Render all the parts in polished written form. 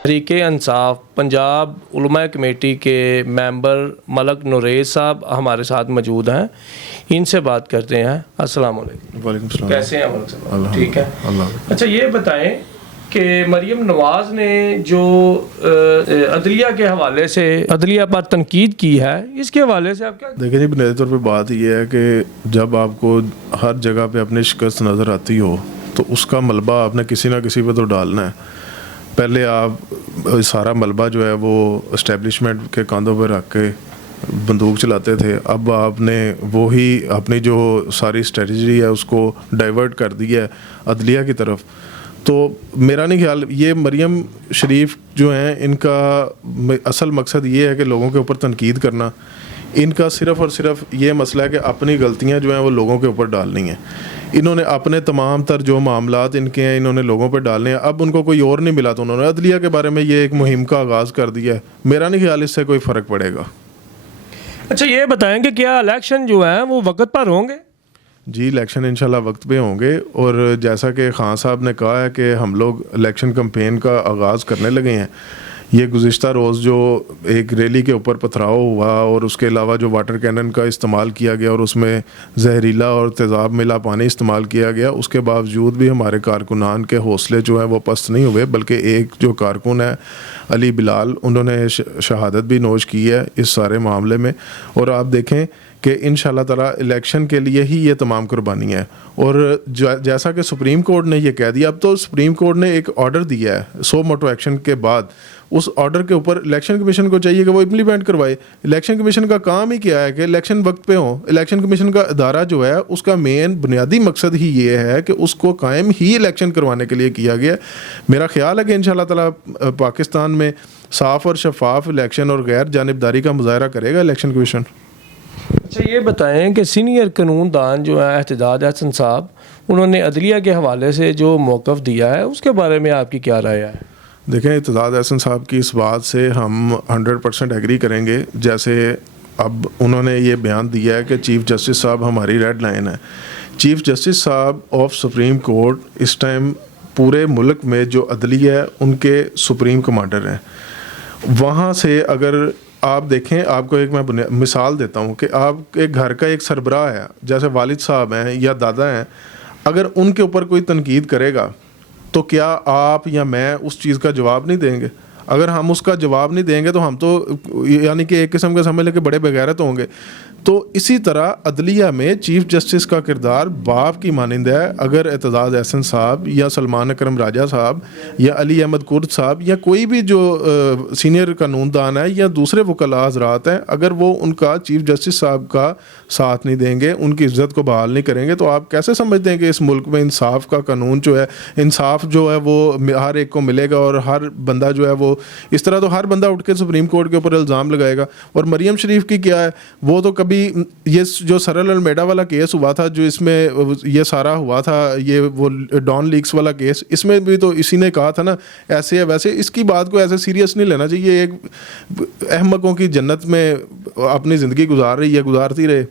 तहरीक इंसाफ पंजाब उलमा कमेटी के मेंबर मलक नूरेज साहब हमारे साथ मौजूद हैं, इनसे बात करते हैं। अस्सलाम वालेकुम। वालेकुम सलाम। कैसे हैं मलक साहब? ठीक है। अल्लाह। अच्छा, ये बताएं कि मरियम नवाज़ ने जो अदलिया के हवाले से अदलिया पर तनकीद की है, इसके हवाले से आप क्या देखिए जी, बुनियादी तौर पे बात यह है कि जब आपको हर जगह पे अपनी शिकस्त नज़र आती हो तो उसका मलबा आपने किसी ना किसी पे तो डालना है। पहले आप सारा मलबा जो है वो इस्टेब्लिशमेंट के कंधों पर रख के बंदूक चलाते थे, अब आपने वो ही अपनी जो सारी स्ट्रेटजी है उसको डाइवर्ट कर दिया है अदलिया की तरफ। तो मेरा नहीं ख्याल ये मरियम शरीफ जो हैं इनका असल मकसद ये है कि लोगों के ऊपर तनकीद करना। इनका सिर्फ़ और सिर्फ ये मसला है कि अपनी गलतियां जो हैं वो लोगों के ऊपर डालनी है। इन्होंने अपने तमाम तर जो मामलात इनके हैं इन्होंने लोगों पर डालने हैं। अब उनको कोई और नहीं मिला तो उन्होंने अदलिया के बारे में ये एक मुहिम का आगाज़ कर दिया है। मेरा नहीं ख्याल इससे कोई फ़र्क पड़ेगा। अच्छा, ये बताएं कि क्या इलेक्शन जो है वो वक्त पर होंगे? जी, इलेक्शन इंशाल्लाह वक्त पे होंगे और जैसा कि खान साहब ने कहा है कि हम लोग इलेक्शन कैंपेन का आगाज़ करने लगे हैं। ये गुज़िश्ता रोज़ जो एक रैली के ऊपर पथराव हुआ और उसके अलावा जो वाटर कैनन का इस्तेमाल किया गया और उसमें जहरीला और तेज़ाब मिला पानी इस्तेमाल किया गया, उसके बावजूद भी हमारे कारकुनान के हौसले जो हैं वो पस्त नहीं हुए, बल्कि एक जो कारकुन है अली बिलाल, उन्होंने शहादत भी नोश की है इस सारे मामले में। और आप देखें कि इंशाल्लाह ताला इलेक्शन के लिए ही ये तमाम कुर्बानी है। और जैसा कि सुप्रीम कोर्ट ने ये कह दिया, अब तो सुप्रीम कोर्ट ने एक ऑर्डर दिया है सो मोटो एक्शन के बाद, उस ऑर्डर के ऊपर इलेक्शन कमीशन को चाहिए कि वो इम्प्लीमेंट करवाए। इलेक्शन कमीशन का काम ही क्या है कि इलेक्शन वक्त पे हो। इलेक्शन कमीशन का अदारा जो है उसका मेन बुनियादी मकसद ही ये है कि उसको कायम ही इलेक्शन करवाने के लिए किया गया। मेरा ख्याल है कि इंशाल्लाह ताला पाकिस्तान में साफ़ और शफाफ इलेक्शन और गैर जानिबदारी का मुजाहरा करेगा इलेक्शन कमीशन। अच्छा, ये बताएं कि सीनियर कानूनदान जो है एहतजाज हसन साहब, उन्होंने अदलिया के हवाले से जो मौक़िफ़ दिया है उसके बारे में आपकी क्या राय है? देखें, एहतजाज हसन साहब की इस बात से हम 100% एग्री करेंगे। जैसे अब उन्होंने ये बयान दिया है कि चीफ़ जस्टिस साहब हमारी रेड लाइन है। चीफ़ जस्टिस साहब ऑफ सुप्रीम कोर्ट इस टाइम पूरे मुल्क में जो अदलिया है उनके सुप्रीम कमांडर हैं। वहाँ से अगर आप देखें, आपको एक मैं मिसाल देता हूँ कि आप एक घर का एक सरबराह है, जैसे वालिद साहब हैं या दादा हैं, अगर उनके ऊपर कोई तनकीद करेगा तो क्या आप या मैं उस चीज़ का जवाब नहीं देंगे? अगर हम उसका जवाब नहीं देंगे तो हम तो यानी कि एक किस्म के समझ लें कि बड़े बेगैरत होंगे। तो इसी तरह अदलिया में चीफ़ जस्टिस का किरदार बाप की मानिंद है। अगर एतजाज़ एहसन साहब या सलमान अकरम राजा साहब या अली अहमद कुर्द साहब या कोई भी जो सीनियर कानूनदान है या दूसरे वकला हज़रात हैं, अगर वो उनका चीफ़ जस्टिस साहब का साथ नहीं देंगे, उनकी इज़्ज़त को बहाल नहीं करेंगे, तो आप कैसे समझते हैं कि इस मुल्क में इंसाफ का कानून जो है, इंसाफ जो है वो हर एक को मिलेगा और हर बंदा जो है वो इस तरह तो हर बंदा उठ के सुप्रीम कोर्ट के ऊपर इल्ज़ाम लगाएगा। और मरियम शरीफ की क्या है, वो तो कभी ये जो सरल अलमेडा वाला केस हुआ था, जो इसमें ये सारा हुआ था, ये वो डॉन लीक्स वाला केस, इसमें भी तो इसी ने कहा था ना ऐसे है वैसे। इसकी बात को ऐसे सीरियस नहीं लेना चाहिए। एक अहमकों की जन्नत में अपनी ज़िंदगी गुजार रही है, गुजारती रहे।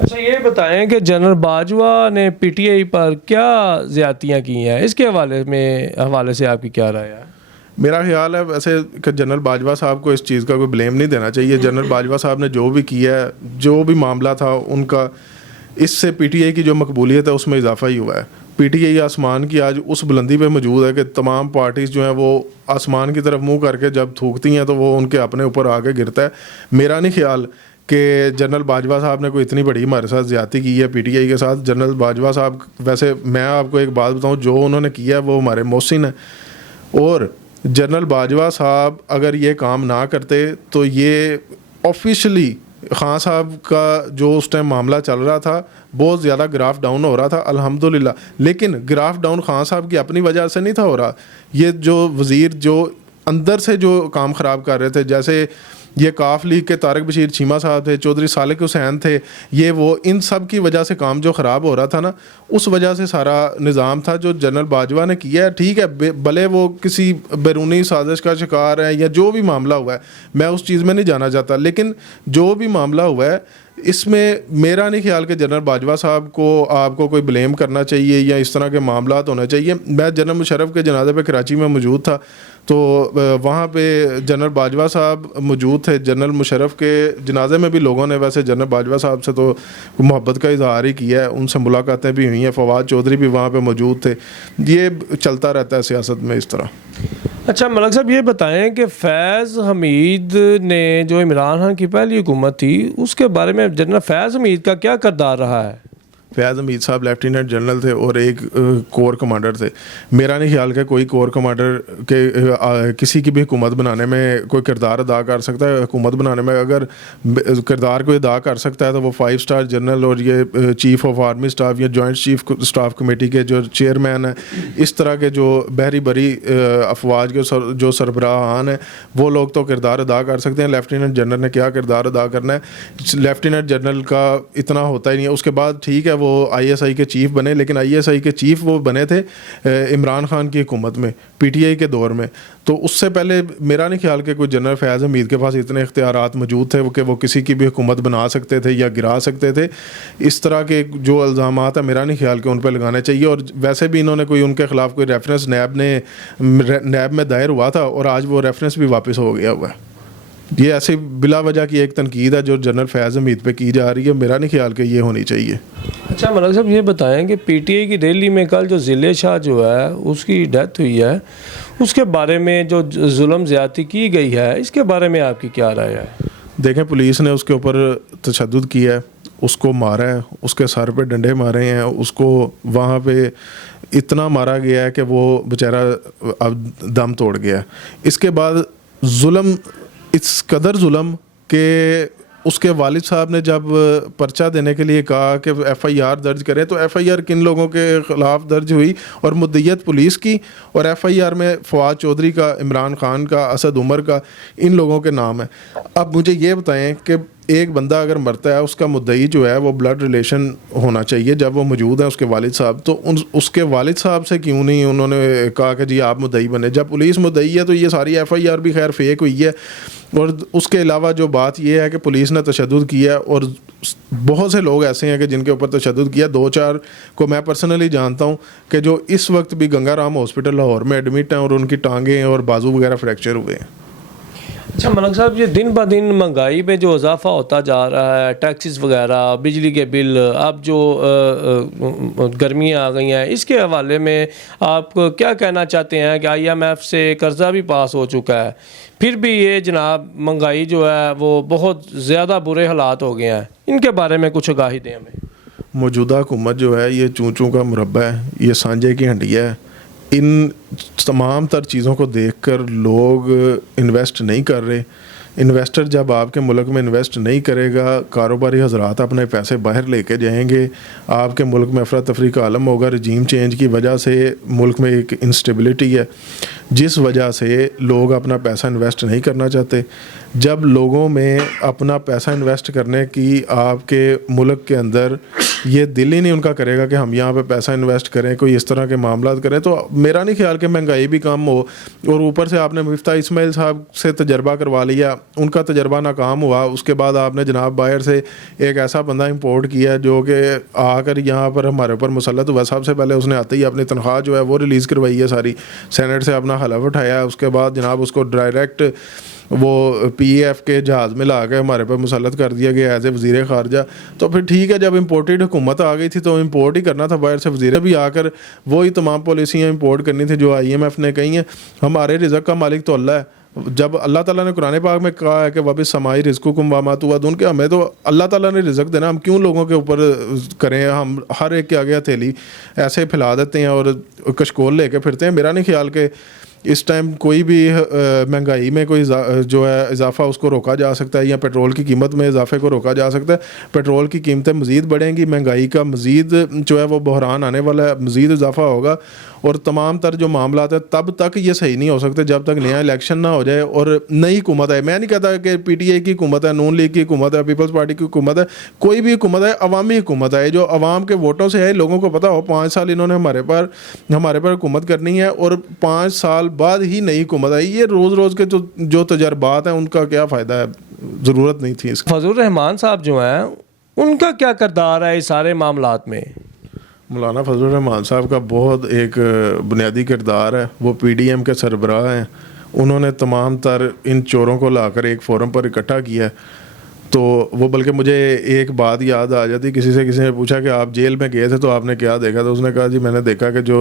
अच्छा, ये बताएं कि जनरल बाजवा ने पीटीआई पर क्या ज़्यादतियाँ की हैं, इसके हवाले से आपकी क्या राय है? मेरा ख्याल है वैसे कि जनरल बाजवा साहब को इस चीज़ का कोई ब्लेम नहीं देना चाहिए। जनरल बाजवा साहब ने जो भी किया है, जो भी मामला था उनका, इससे पीटीआई की जो मकबूलियत है उसमें इजाफा ही हुआ है। पीटीआई आसमान की आज उस बुलंदी पे मौजूद है कि तमाम पार्टीज़ जो हैं वो आसमान की तरफ मुंह करके जब थूकती हैं तो वो उनके अपने ऊपर आके गिरता है। मेरा नहीं ख्याल कि जनरल बाजवा साहब ने कोई इतनी बड़ी हमारे साथ ज़्यादती की है पीटीआई के साथ। जनरल बाजवा साहब, वैसे मैं आपको एक बात बताऊँ, जो उन्होंने किया है वो हमारे मोहसिन है। और जनरल बाजवा साहब अगर ये काम ना करते तो ये ऑफिशियली खान साहब का जो उस टाइम मामला चल रहा था, बहुत ज़्यादा ग्राफ डाउन हो रहा था अल्हम्दुलिल्लाह। लेकिन ग्राफ डाउन खान साहब की अपनी वजह से नहीं था हो रहा। ये जो वज़ीर जो अंदर से जो काम ख़राब कर रहे थे, जैसे ये काफ लीग के तारक बशीर चीमा साहब थे, चौधरी सालिक हुसैन थे, ये वो इन सब की वजह से काम जो ख़राब हो रहा था ना, उस वजह से सारा निज़ाम था जो जनरल बाजवा ने किया है। ठीक है, भले वो किसी बैरूनी साजिश का शिकार है या जो भी मामला हुआ है, मैं उस चीज़ में नहीं जाना चाहता, लेकिन जो भी मामला हुआ है इसमें मेरा नहीं ख्याल कि जनरल बाजवा साहब को आपको कोई ब्लेम करना चाहिए या इस तरह के मामलात होना चाहिए। मैं जनरल मुशर्रफ के जनाजे पे कराची में मौजूद था, तो वहाँ पे जनरल बाजवा साहब मौजूद थे। जनरल मुशर्रफ के जनाजे में भी लोगों ने वैसे जनरल बाजवा साहब से तो मोहब्बत का इजहार ही किया है, उनसे मुलाकातें भी हुई हैं, फवाद चौधरी भी वहाँ पे मौजूद थे। ये चलता रहता है सियासत में इस तरह। अच्छा मलक साहब, ये बताएं कि फैज़ हमीद ने जो इमरान खान की पहली हुकूमत थी उसके बारे में जनरल फैज़ हमीद का क्या किरदार रहा है? फैज़ हमीद साहब लेफ्टिनेंट जनरल थे और एक कोर कमांडर थे। मेरा नहीं ख्याल कि कोई कोर कमांडर के किसी की भी हुकूमत बनाने में कोई किरदार अदा कर सकता है। हुकूमत बनाने में अगर किरदार कोई अदा कर सकता है तो वो 5 स्टार जनरल और ये चीफ़ ऑफ आर्मी स्टाफ या जॉइंट चीफ स्टाफ कमेटी के जो चेयरमैन हैं, इस तरह के जो बहरी बरी अफवाज के जो सरबराहान हैं, वो लोग तो किरदार अदा कर सकते हैं। लेफ्टिनेंट जनरल ने क्या किरदार अदा करना है? लेफ्टिनेंट जनरल का इतना होता ही नहीं है। उसके बाद ठीक है वो आईएसआई के चीफ बने, लेकिन आईएसआई के चीफ वो बने थे इमरान खान की हुकूमत में, पीटीआई के दौर में। तो उससे पहले मेरा नहीं ख्याल कि कोई जनरल फैज़ हमीद के पास इतने इख्तियारात मौजूद थे कि वो किसी की भी हुकूमत बना सकते थे या गिरा सकते थे। इस तरह के जो इल्ज़ामात है मेरा नहीं ख्याल कि उन पर लगाने चाहिए। और वैसे भी इन्होंने कोई उनके ख़िलाफ़ कोई रेफरेंस नैब में दायर हुआ था और आज वो रेफरेंस भी वापस हो गया हुआ है। ये ऐसे बिला वजह की एक तनकीद है जो जनरल फैज़ हमीद पे की जा रही है, मेरा नहीं ख्याल कि ये होनी चाहिए। अच्छा मलक साहब, ये बताएं कि पीटीआई की रैली में कल जो ज़िले शाह जो है उसकी डेथ हुई है, उसके बारे में जो जुल्म ज़्यादती की गई है, इसके बारे में आपकी क्या राय है? देखें, पुलिस ने उसके ऊपर तशद्दुद किया है, उसको मारा है, उसके सर पे डंडे मारे हैं, उसको वहाँ पे इतना मारा गया है कि वो बेचारा अब दम तोड़ गया है। इसके बाद जुल्म, इस कदर जुल्म के उसके वालिद साहब ने जब पर्चा देने के लिए कहा कि एफआईआर दर्ज करें, तो एफआईआर किन लोगों के ख़िलाफ़ दर्ज हुई? और मुद्दईयत पुलिस की, और एफआईआर में फवाद चौधरी का, इमरान खान का, असद उमर का, इन लोगों के नाम है। अब मुझे ये बताएं कि एक बंदा अगर मरता है, उसका मुद्दई जो है वो ब्लड रिलेशन होना चाहिए जब वो मौजूद है उसके वालिद साहब, तो उसके वालिद साहब से क्यों नहीं उन्होंने कहा कि जी आप मुद्दई बने? जब पुलिस मुद्दई है तो ये सारी एफआईआर भी खैर फेक हुई है। और उसके अलावा जो बात ये है कि पुलिस ने तशद्दुद किया, और बहुत से लोग ऐसे हैं कि जिनके ऊपर तशद्दुद किया। 2-4 को मैं पर्सनली जानता हूँ कि जो इस वक्त भी गंगाराम हॉस्पिटल लाहौर में एडमिट हैं और उनकी टांगें और बाजू वगैरह फ्रैक्चर हुए हैं। अच्छा मलक साहब, ये दिन ब दिन महंगाई में जो इजाफा होता जा रहा है, टैक्सेस वगैरह, बिजली के बिल, अब जो गर्मियाँ आ गई हैं, इसके हवाले में आप क्या कहना चाहते हैं कि IMF से कर्ज़ा भी पास हो चुका है, फिर भी ये जनाब महंगाई जो है वो बहुत ज़्यादा बुरे हालात हो गए हैं, इनके बारे में कुछ आगाही दें हमें। मौजूदा हुकूमत जो है ये चूँ चूँ का मुरब्बा है, ये सांझे की हंडिया है। इन तमाम तर चीज़ों को देखकर लोग इन्वेस्ट नहीं कर रहे। इन्वेस्टर जब आपके मुल्क में इन्वेस्ट नहीं करेगा, कारोबारी हजरात अपने पैसे बाहर लेके जाएंगे, आपके मुल्क में अफरा तफरी का आलम होगा। रजीम चेंज की वजह से मुल्क में एक इंस्टेबिलिटी है, जिस वजह से लोग अपना पैसा इन्वेस्ट नहीं करना चाहते। जब लोगों में अपना पैसा इन्वेस्ट करने की आपके मुल्क के अंदर ये दिल ही नहीं उनका करेगा कि हम यहाँ पे पैसा इन्वेस्ट करें, कोई इस तरह के मामला करें, तो मेरा नहीं ख्याल कि महंगाई भी कम हो। और ऊपर से आपने मिफ्ता इस्माइल साहब से तजर्बा करवा लिया, उनका तजर्बा नाकाम हुआ, उसके बाद आपने जनाब बाहर से एक ऐसा बंदा इंपोर्ट किया जो कि आकर यहाँ पर हमारे ऊपर मुसल्लत हुआ। सबसे पहले उसने आते ही अपनी तनख्वाह जो है वो रिलीज़ करवाई है सारी, सेनेट से अपना हलफ उठाया, उसके बाद जनाब उसको डायरेक्ट वो PAF के जहाज़ में ला के हमारे पर मुसल्लत कर दिया गया एज ए वज़ीर ख़ारजा। तो फिर ठीक है, जब इम्पोर्टेड हुकूमत आ गई थी तो इम्पोर्ट ही करना था बाहर से, वज़ीर भी आकर वही तमाम पॉलिसियाँ इम्पोर्ट करनी थी जो IMF ने कही हैं। हमारे रिज़्क़ का मालिक तो अल्लाह है। जब अल्लाह ताला ने कुरान पाक में कहा है कि वाबिस समाई रिज़्क़ुकुम व मा तुअदून, के हमें तो अल्लाह ताला ने रिज़्क़ देना, हम क्यों लोगों के ऊपर करें? हम हर एक के आगे हथेली ऐसे फैला देते हैं और कशकोल लेके फिरते हैं। मेरा नहीं ख्याल कि इस टाइम कोई भी महंगाई में कोई जो है इजाफा उसको रोका जा सकता है, या पेट्रोल की कीमत में इजाफे को रोका जा सकता है। पेट्रोल की कीमतें मज़ीद बढ़ेंगी, महंगाई का मज़ीद जो है वो बहरान आने वाला है, मज़ीद इजाफा होगा। और तमाम तर जो मामला है तब तक ये सही नहीं हो सकते जब तक नया इलेक्शन ना हो जाए और नई हुकूमत है। मैं नहीं कहता कि PTI की हुकूमत है, नून लीग की हुकूमत है, पीपल्स पार्टी की हुकूमत है, कोई भी हुकूमत है, अवामी हुकूमत है, जो अवाम के वोटों से है। लोगों को पता हो 5 साल इन्होंने हमारे पर हुकूमत करनी है और 5 साल बाद ही नई हुकूमत आई। ये रोज़ रोज़ के जो तजर्बात हैं उनका क्या फ़ायदा है? ज़रूरत नहीं थी इसकी। फजलुर रहमान साहब जो हैं उनका क्या किरदार है इस सारे मामलात में? मौलाना फजल रहमान साहब का बहुत एक बुनियादी किरदार है। वो पीडीएम के सरबराह हैं। उन्होंने तमाम तर इन चोरों को लाकर एक फोरम पर इकट्ठा किया है। तो वो बल्कि मुझे एक बात याद आ जाती, किसी ने पूछा कि आप जेल में गए थे तो आपने क्या देखा, तो उसने कहा जी मैंने देखा कि जो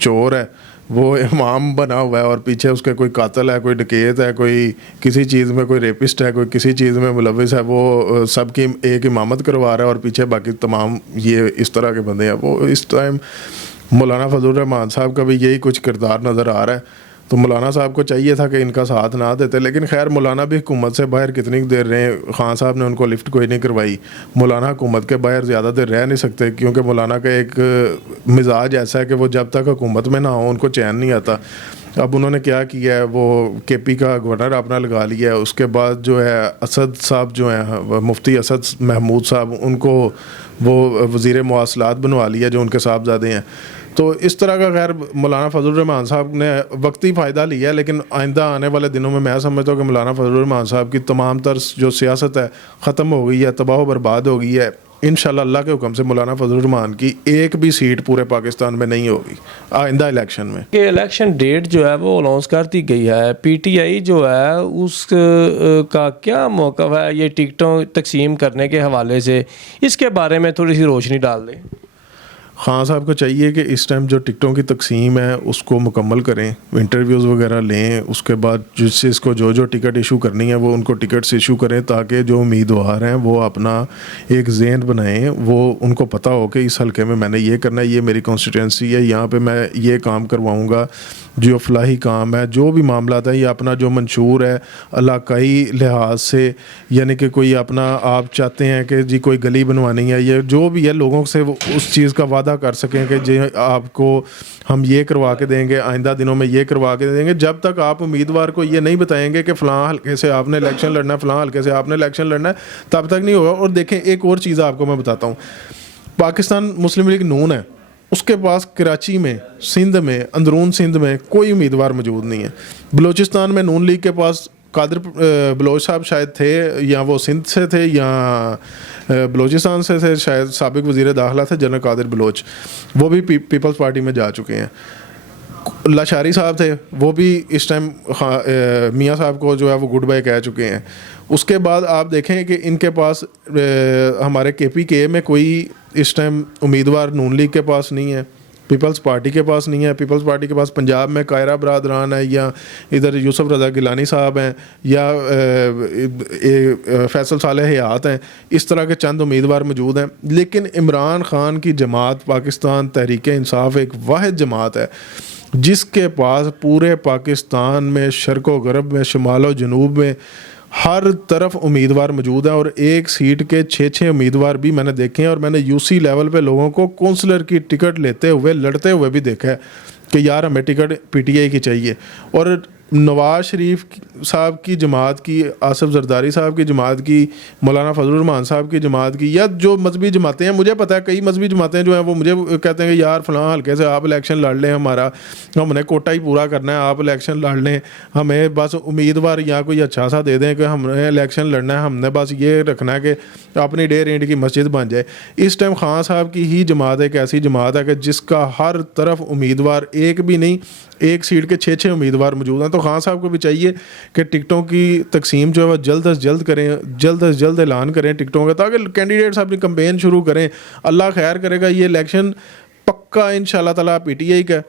चोर है वो इमाम बना हुआ है और पीछे उसके कोई कातिल है, कोई डकैत है, कोई किसी चीज़ में कोई रेपिस्ट है, कोई किसी चीज़ में मुलविस है, वो सबकी एक इमामत करवा रहा है और पीछे बाकी तमाम ये इस तरह के बंदे हैं। वो इस टाइम मौलाना फजल रहमान साहब का भी यही कुछ किरदार नज़र आ रहा है। तो मौलाना साहब को चाहिए था कि इनका साथ ना देते, लेकिन खैर मौलाना भी हुकूमत से बाहर कितनी देर रहे, खान साहब ने उनको लिफ्ट कोई नहीं करवाई। मौलाना हुकूमत के बाहर ज़्यादा देर रह नहीं सकते, क्योंकि मौलाना का एक मिजाज ऐसा है कि वो जब तक हुकूमत में ना हो उनको चैन नहीं आता। अब उन्होंने क्या किया है, वो केपी का गवर्नर अपना लगा लिया है। उसके बाद जो है असद साहब जो हैं, मुफ्ती असद महमूद साहब, उनको वो वज़ीर मवासलात बनवा लिया जो उनके साहबजादे हैं। तो इस तरह का खैर मौलाना फजल रहमान साहब ने वक्ती फ़ायदा लिया है, लेकिन आइंदा आने वाले दिनों में मैं समझता हूँ कि मौलाना फजल रहमान साहब की तमाम तर जो सियासत है ख़त्म हो गई है, तबाह बर्बाद हो गई है। इंशाल्लाह अल्लाह के हुक्म से मौलाना फजल रहमान की एक भी सीट पूरे पाकिस्तान में नहीं होगी आइंदा इलेक्शन में। कि इलेक्शन डेट जो है वो अनाउंस कर दी गई है। पीटीआई जो है उस का क्या मौक़िफ़ है ये टिकटों तकसीम करने के हवाले से, इसके बारे में थोड़ी सी रोशनी डाल दें। खान साहब को चाहिए कि इस टाइम जो टिकटों की तकसीम है उसको मुकम्मल करें, इंटरव्यूज़ वगैरह लें, उसके बाद जिसको जो जो टिकट इशू करनी है वो उनको टिकट्स इशू करें, ताकि जो उम्मीदवार हैं वो अपना एक ज़हन बनाएं, वो उनको पता हो कि इस हल्के में मैंने ये करना है, ये मेरी कॉन्स्टिट्यूंसी है, यहाँ पे मैं ये काम करवाऊँगा, जो फलाही काम है, जो भी मामला है, या अपना जो मंशूर है इलाकाई लिहाज से, यानी कि कोई अपना आप चाहते हैं कि जी कोई गली बनवानी है, ये जो भी है लोगों से वो उस चीज़ का वादा कर सकें कि जी आपको हम ये करवा के देंगे, आइंदा दिनों में ये करवा के देंगे। जब तक आप उम्मीदवार को ये नहीं बताएंगे कि फ़लाँ हल्के से आपने इलेक्शन लड़ना है, फ़लाँ हल्के से आपने इलेक्शन लड़ना है, तब तक नहीं होगा। और देखें एक और चीज़ आपको मैं बताता हूँ, पाकिस्तान मुस्लिम लीग नून है, उसके पास कराची में, सिंध में, अंदरून सिंध में कोई उम्मीदवार मौजूद नहीं है। बलूचिस्तान में नून लीग के पास कादिर बलोच साहब शायद थे, या वो सिंध से थे या बलूचिस्तान से थे, शायद साबिक वज़ीर दाखिला थे जनरल कादिर बलोच, वो भी पीपल्स पार्टी में जा चुके हैं। लाशारी साहब थे, वो भी इस टाइम मियाँ साहब को जो है वो गुड बाय कह चुके हैं। उसके बाद आप देखें कि इनके पास हमारे KPK में कोई इस टाइम उम्मीदवार नून लीग के पास नहीं है, पीपल्स पार्टी के पास नहीं है। पीपल्स पार्टी के पास पंजाब में कायरा बरादरान है, या इधर यूसुफ रज़ा गिलानी साहब हैं, या फैसल सालेह हयात हैं। इस तरह के चंद उम्मीदवार मौजूद हैं। लेकिन इमरान ख़ान की जमात पाकिस्तान तहरीक इंसाफ एक वाहिद जमात है जिसके पास पूरे पाकिस्तान में शर्क़ व गरब में, शुमाल व जनूब में हर तरफ उम्मीदवार मौजूद हैं। और एक सीट के 6-6 उम्मीदवार भी मैंने देखे हैं, और मैंने UC लेवल पे लोगों को कौंसलर की टिकट लेते हुए, लड़ते हुए भी देखा है कि यार हमें टिकट PTI की चाहिए। और नवाज शरीफ साहब की जमात की, आसिफ जरदारी साहब की जमात की, मौलाना फजल रहमान साहब की जमात की, या जो मजहबी जमातें हैं, मुझे पता है कई मजहबी जमातें जो हैं वो मुझे कहते हैं कि यार फ़लाँ हल्के से आप इलेक्शन लड़ लें, हमने कोटा ही पूरा करना है, आप इलेक्शन लड़ लें, हमें बस उम्मीदवार या कोई अच्छा सा दे दें कि हमने इलेक्शन लड़ना है, हमने बस ये रखना है कि अपनी डेढ़ ईंट की मस्जिद बन जाए। इस टाइम खान साहब की ही जमात एक ऐसी जमात है कि जिसका हर तरफ उम्मीदवार, एक भी नहीं, एक सीट के 6-6 उम्मीदवार मौजूद हैं। तो खान साहब को भी चाहिए कि टिकटों की तकसीम जो है वह जल्द अज जल्द करें, जल्द अज जल्द ऐलान करें टिकटों का, ताकि कैंडिडेट्स अपनी कैंपेन शुरू करें। अल्लाह खैर करेगा, ये इलेक्शन पक्का इंशाल्लाह ताला PTI का।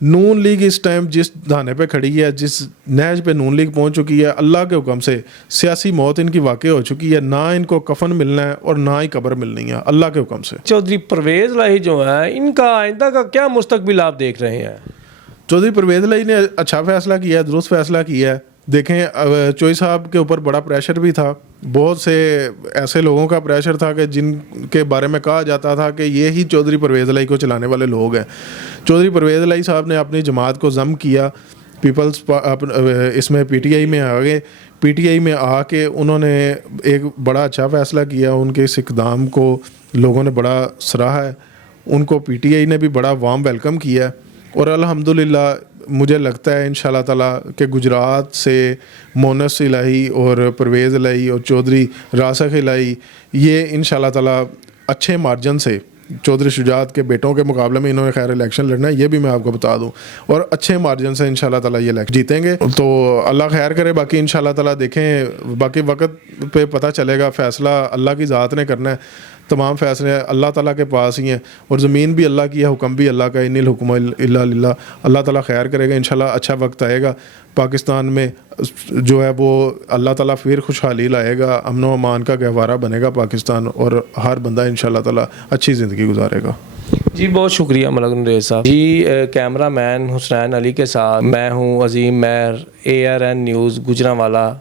नून लीग इस टाइम जिस धाने पे खड़ी है, जिस नहज पे नून लीग पहुंच चुकी है, अल्लाह के हुक्म से सियासी मौत इनकी वाक़ई हो चुकी है। ना इनको कफन मिलना है और ना ही कब्र मिलनी है, अल्लाह के हुक्म से। चौधरी परवेज़ इलाही जो है, इनका आइंदा का क्या मुस्तकबिल आप देख रहे हैं? चौधरी परवेज़ इलाही ने अच्छा फ़ैसला किया है, दुरुस्त फ़ैसला किया है। देखें चोई साहब के ऊपर बड़ा प्रेशर भी था, बहुत से ऐसे लोगों का प्रेशर था कि जिनके बारे में कहा जाता था कि ये ही चौधरी परवेज़ इलाही को चलाने वाले लोग हैं। चौधरी परवेज़ इलाही साहब ने अपनी जमात को ज़म किया, पीपल्स इसमें PTI में आ गए। PTI में आके उन्होंने एक बड़ा अच्छा फ़ैसला किया, उनके इस इक़दाम को लोगों ने बड़ा सराहा है, उनको PTI ने भी बड़ा वार्म वेलकम किया। और अल्हम्दुलिल्लाह मुझे लगता है इंशाल्लाह ताला कि गुजरात से मोनस इलाही और परवेज़ इलाही और चौधरी रासख इलाही ये इंशाल्लाह ताला अच्छे मार्जिन से चौधरी शुजात के बेटों के मुकाबले में इन्होंने खैर इलेक्शन लड़ना है, ये भी मैं आपको बता दूं, और अच्छे मार्जिन से इंशाल्लाह ताला ये इलेक्शन जीतेंगे। तो अल्लाह खैर करे, बाकी इंशाल्लाह ताला देखें, बाकी वक्त पे पता चलेगा, फ़ैसला अल्लाह की ज़ात ने करना है, तमाम फ़ैसले अल्लाह ताला के पास ही हैं, और ज़मीन भी अल्लाह की है, हुक्म भी अल्लाह का, इन्निल हुक्म इल्ला लिल्लाह। अल्लाह ताला खैर करेगा, इंशाल्लाह अच्छा वक्त आएगा पाकिस्तान में, जो है वो अल्लाह ताला फिर खुशहाली लाएगा, अमन व अमान का गहवारा बनेगा पाकिस्तान, और हर बंदा इंशाल्लाह ताला अच्छी ज़िंदगी गुजारेगा। जी बहुत शुक्रिया मलक नरेज़ साहब जी। कैमरा मैन हुसनैन अली के साथ मैं हूँ अजीम महर, ARN न्यूज़ गुजरांवाला।